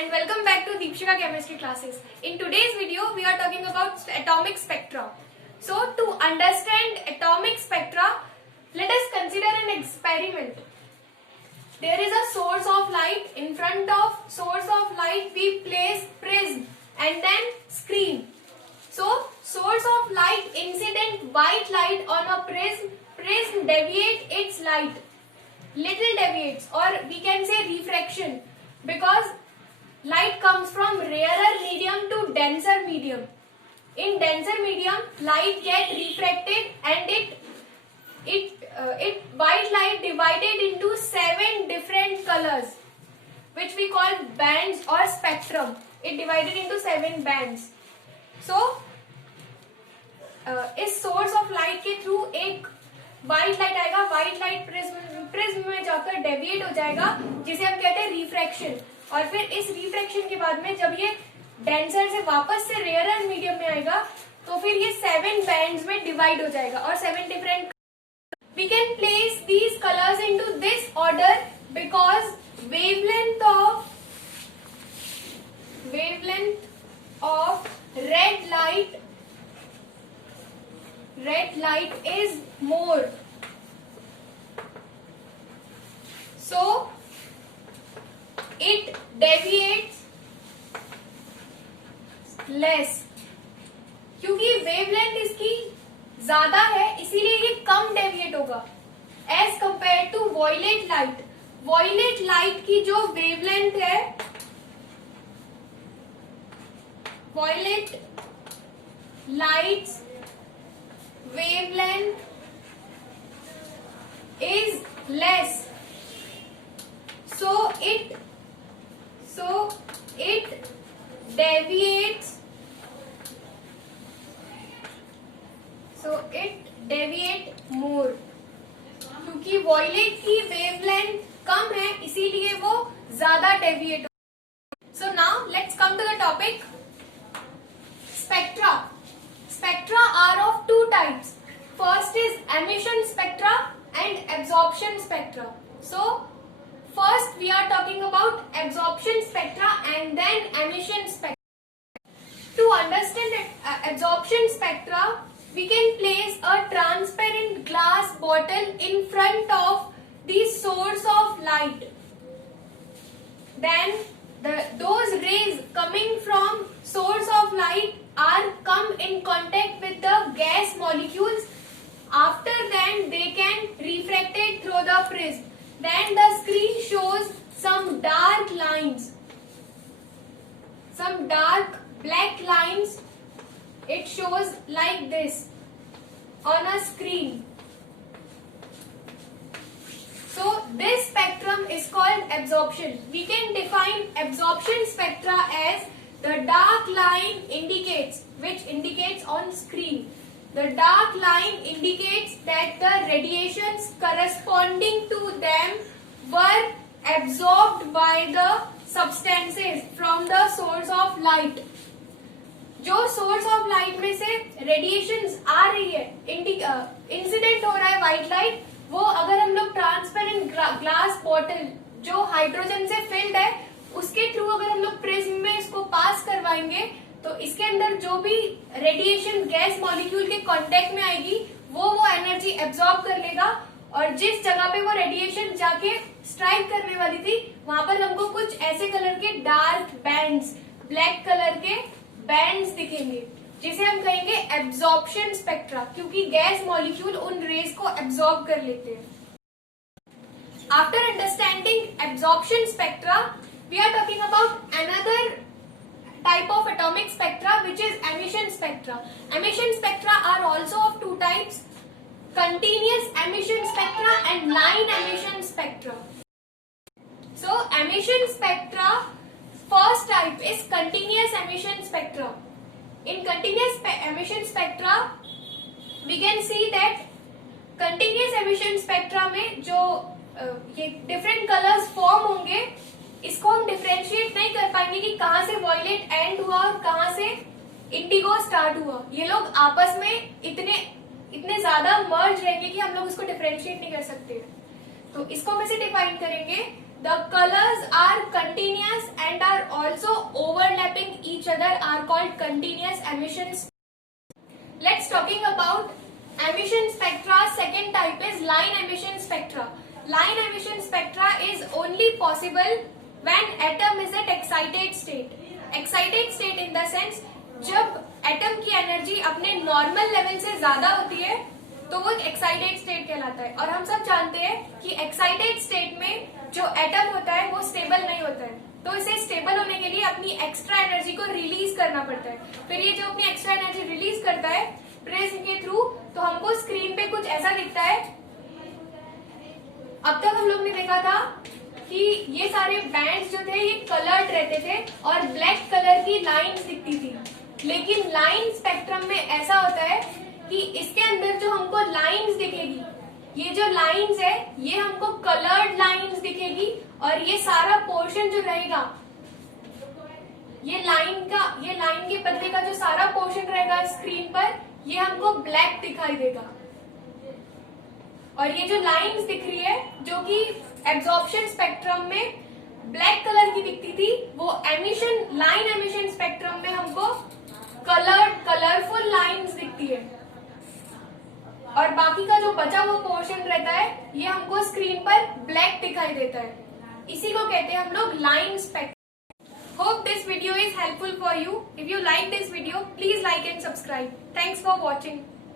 and welcome back to Deepshika Chemistry classes. In today's video, we are talking about atomic spectra. So, to understand atomic spectra, let us consider an experiment. There is a source of light. In front of source of light, we place prism and then screen. So, source of light, incident white light on a prism deviate its light. Little deviates, or we can say refraction, because light comes from rarer medium to denser medium. In denser medium, light get refracted and white light divided into 7 different colors, which we call bands or spectrum. It divided into 7 bands. So इस source of light के through एक white light आएगा, white light prism में जाकर deviate हो जाएगा, जिसे हम कहते हैं रिफ्रैक्शन. और फिर इस रिफ्रैक्शन के बाद में जब ये डेंसर से वापस से रेयर मीडियम में आएगा, तो फिर ये 7 बैंड्स में डिवाइड हो जाएगा और 7 different. We can place these colours into this order because wavelength of red light is more, so it deviates less. क्योंकि वेवलेंथ इसकी ज्यादा है, इसीलिए ये कम डेविएट होगा as compare to violet light. Violet light की जो वेवलेंथ है, violet lights wavelength is less, so it deviates more. क्योंकि वॉयलेट की वेवलेंथ कम है, इसीलिए वो ज्यादा deviate. So now let's come to the topic. Spectra. Spectra are of 2 types. First is emission spectra and absorption spectra. So, first we are talking about absorption spectra and then emission spectra. To understand absorption spectra, we can place a transparent glass bottle in front of the source of light. Then those rays coming from source of light come in contact with the gas molecules. After then they can refract it through the prism. Then the screen shows some dark lines, some dark black lines. It shows like this on a screen. So this spectrum is called absorption. We can define absorption spectra as the dark line which indicates on screen. The dark line indicates that the radiations corresponding to them were absorbed by the substances from the source of light. जो source of light में से radiations आ रही है, incident हो रहा है white light, वो अगर हम लोग ट्रांसपेरेंट ग्लास बॉटल जो हाइड्रोजन से फिल्ड है, उसके थ्रू अगर हम लोग प्रिज्म में इसको पास करवाएंगे, तो इसके अंदर जो भी रेडिएशन गैस मॉलिक्यूल के कांटेक्ट में आएगी, वो एनर्जी एब्जॉर्ब कर लेगा, और जिस जगह पे वो रेडिएशन जाके स्ट्राइक करने वाली थी, वहां पर हमको कुछ ऐसे कलर के डार्क बैंड्स, ब्लैक कलर के बैंड्स दिखेंगे, जिसे हम कहेंगे एब्जॉर्प्शन स्पेक्ट्रा, क्योंकि गैस मॉलिक्यूल उन रेज को एब्जॉर्ब कर लेते हैं. After understanding absorption spectra, we are talking about another type of atomic spectra, which is emission spectra. Emission spectra are also of 2 types: continuous emission spectra and line emission spectra. So emission spectra, first type is continuous emission spectra. In continuous emission spectra, we can see that continuous emission spectra में जो ये different colors form होंगे, इसको हम differentiate नहीं कर पाएंगे कि कहां से वॉयलेट एंड हुआ और कहां से इंडिगो स्टार्ट हुआ. ये लोग आपस में इतने ज्यादा मर्ज रहेंगे कि हम लोग इसको डिफरेंशिएट नहीं कर सकते. तो इसको हम ऐसे डिफाइन करेंगे, the colours are continuous and are also overlapping each other are called continuous emissions. Let's talking about emission spectra. Second type is line emission spectra. Line emission spectra is only possible when atom is at excited state. Excited state in the sense जब atom की energy अपने normal level से ज्यादा होती है तो वो एक एक्साइटेड स्टेट कहलाता है। और हम सब जानते हैं कि एक्साइटेड स्टेट में जो एटम होता है वो स्टेबल नहीं होता है, तो इसे स्टेबल होने के लिए अपनी एक्स्ट्रा एनर्जी को रिलीज करना पड़ता है। फिर ये जो अपनी एक्स्ट्रा एनर्जी रिलीज करता है प्रिज्म के थ्रू, तो हमको स्क्रीन पे कुछ ऐसा दिखता है। अब तक हम लोग ने देखा था कि ये सारे बैंड्स जो थे ये कलर्ड रहते थे और ब्लैक कलर की लाइंस दिखती थी, लेकिन लाइन स्पेक्ट्रम में ऐसा होता है कि इसके अंदर जो हमको लाइंस दिखेगी, ये जो लाइंस है ये हमको कलर्ड लाइंस दिखेगी, और ये सारा पोर्शन जो रहेगा ये लाइन के बदले का जो सारा पोर्शन रहेगा स्क्रीन पर ये हमको ब्लैक दिखाई देगा। और ये जो लाइंस दिख रही है जो कि एब्जॉर्प्शन स्पेक्ट्रम में ब्लैक कलर की दिखती थी, वो लाइन एमिशन स्पेक्ट्रम में हमको कलरफुल लाइंस दिखती है, और बाकी का जो बचा हुआ पोर्शन रहता है ये हमको स्क्रीन पर ब्लैक दिखाई देता है। इसी को कहते हैं हम लोग line spectrum. Hope this video is helpful for you. If you like this video, please like and subscribe. Thanks for watching.